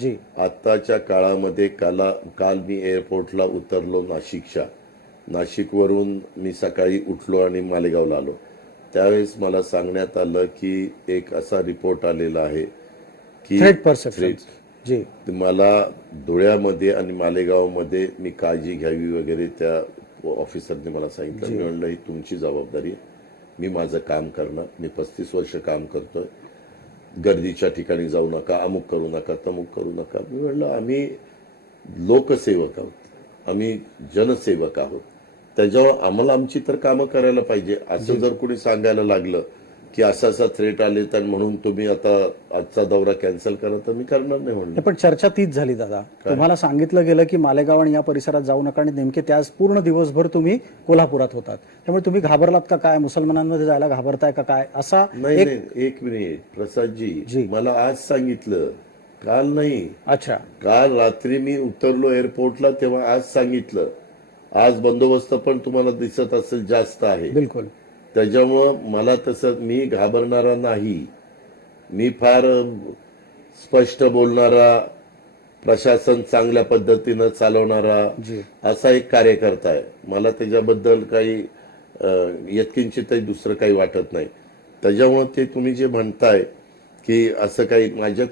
जी. आत्ताच्या काळामध्ये काला काल मी एअरपोर्टला उतरलो नाशिकच्या. नाशिकवरून मी सकाळी उठलो आणि मालेगावला आलो. त्यावेळेस मला सांगण्यात आलं की एक असा रिपोर्ट आलेला आहे की. जी. मला धुळ्यामध्ये आणि मालेगावमध्ये मी काळजी घ्यावी वगैरे त्या ऑफिसरने मला सांगितलं. मी म्हणलं ही तुमची जबाबदारी मी माझं काम करणार. मी पस्तीस वर्ष काम करतोय. गर्दीच्या ठिकाणी जाऊ नका अमुक करू नका तमुक करू नका. मी म्हणलं आम्ही लोकसेवक आहोत. आम्ही जनसेवक आहोत. त्याच्यावर आम्हाला आमची तर कामं करायला पाहिजे. असं जर कोणी सांगायला लागलं की असा असा थ्रेट आले तर म्हणून तुम्ही आता आजचा दौरा कॅन्सल करा तर मी करणार नाही म्हणलं. पण चर्चा तीच झाली दादा. तुम्हाला सांगितलं गेलं की मालेगाव आणि या परिसरात जाऊ नका आणि नेमके त्याच पूर्ण दिवसभर तुम्ही कोल्हापुरात होतात. त्यामुळे तुम्ही घाबरलात का काय? मुसलमानांमध्ये जायला घाबरताय का काय? असा नाही एक एक मिनिट जी. प्रसादजी मला आज सांगितलं. काल नाही. अच्छा. काल रात्री मी उतरलो एअरपोर्टला तेव्हा आज सांगितलं. आज बंदोबस्त पण तुम्हाला दिसत असेल जास्त आहे. बिलकुल. त्याच्यामुळं मला तसं मी घाबरणारा नाही. मी फार स्पष्ट बोलणारा प्रशासन चांगल्या पद्धतीनं चालवणारा असा एक कार्यकर्ता आहे. मला त्याच्याबद्दल काही अं, यत्किंचितही दुसरं काही वाटत नाही. त्याच्यामुळं ते तुम्ही जे म्हणताय की असं काही माझ्या